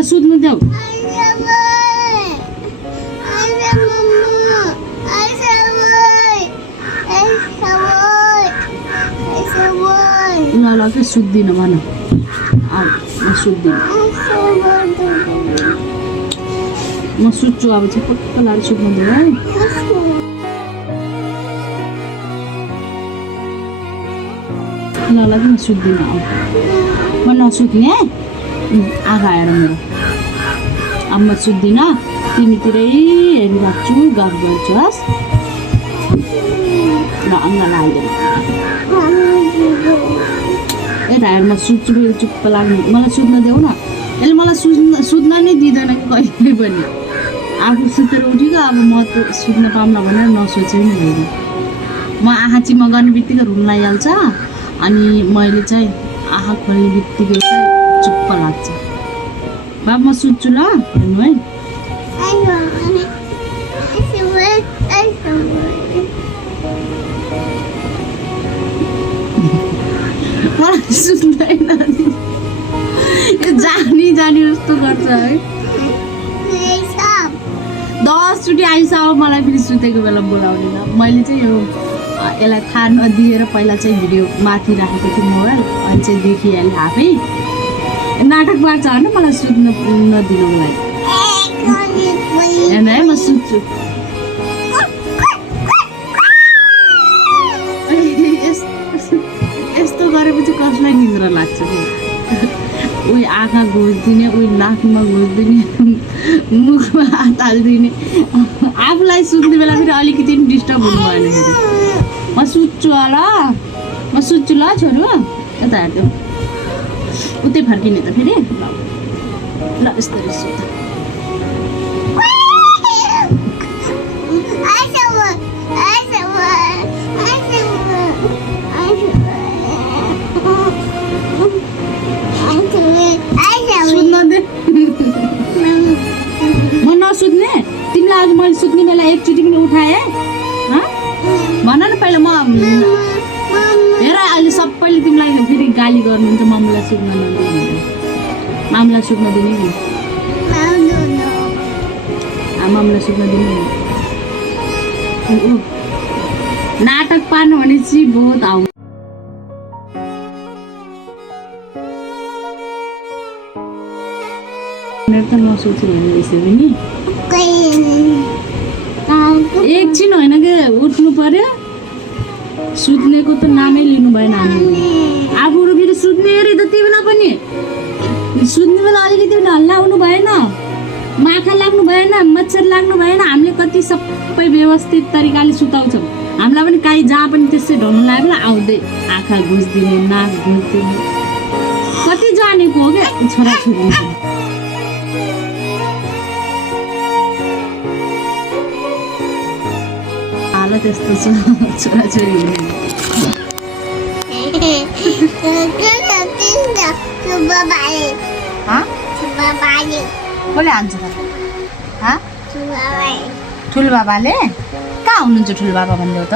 मलाई सुत्नु देऊ ल ल के सुत्दिनँ भन म सुत्दिनँ म सुत्छु अब चाहिँ पक्क लाएर सुत्नु देऊ है ल ल म सुत्दिनँ अब म नसुत्ने आँखा आएर मेरो अब म सुत्दिनँ तिमीतिरै हेरिराख्छु गफ गर्छस् ल अङ्गाल हाल्दैन यता हेर म सुत्छु फेरि चुप्प लाग्नु मलाई सुत्न देऊ न यसले मलाई सुत्न नै दिँदैन कि कहिले पनि आफू सुतेर उठेको अब म त सुत्न पाउन भनेर नसोचेँ नि मैले म आँखा चिम्मा गर्ने बित्तिकै रुम लागिहाल्छ अनि मैले चाहिँ आँखा खोल्ने बित्तिकै चाहिँ चुप्प लाग्छ बाबा म सुत्छु ल हेर्नु है मलाई सुत्दैन जानी जानी जस्तो गर्छ है 10 चोटि आइस अब मलाई फेरि सुतेको बेला बोलाउने न मैले चाहिँ यो यसलाई थाहा नदिएर पहिला चाहिँ भिडियो माथि राखेको थिएँ मोबाइल अनि चाहिँ देखिहालेँ आफै नाटक गर्छ होइन मलाई सुत्न नदिनुलाई हेर्नु है म सुत्छु यस्तो गरेपछि कसलाई निन्द्रा लाग्छ कि उही आँखा घोच्दिने उही नाकमा घोच्दिने मुखमा हात हालिदिने आफूलाई सुत्ने बेला फेरि अलिकति पनि डिस्टर्ब हुनु भएन फेरि म सुत्छु ल म सुत्छु ल छोरो यता हेर्दै उतै फर्किने त फेरि ल यस्तरी सुत म नसुत्ने तिमीलाई आज मैले सुत्ने बेला एकचोटि पनि उठाएँ भन न पहिला म हेर अहिले सबैले तिमीलाई फेरि गाली गर्नुहुन्छ मामुलाई सुत्न नदिने मामुलाई सुत्न दिने नि मामुलाई सुत्न दिने नाटक पार्नु भनेपछि बहुत आउ त नसोच्छु भने यसरी नि एकछिन होइन कि उठ्नु पर्यो सुत्नेको त नामै लिनु भएन हामीले आफूहरू फेरि सुत्ने अरे त तिमीलाई पनि सुत्ने बेला अलिकति पनि हल्ला आउनु भएन माखा लाग्नु भएन मच्छर लाग्नु भएन हामीले कति सबै व्यवस्थित तरिकाले सुताउँछौँ हामीलाई पनि काहीँ जहाँ पनि त्यसै ढल्नु लाग्यो आउँदै आँखा घुस्दिने नाक घुस्दिने कति जानेको हो क्या छोराछोरी त्यस्तो छोराछोरी कसले हान्छ त ठुलो बाबाले कहाँ हुनुहुन्छ ठुलो बाबा भन्दै हो त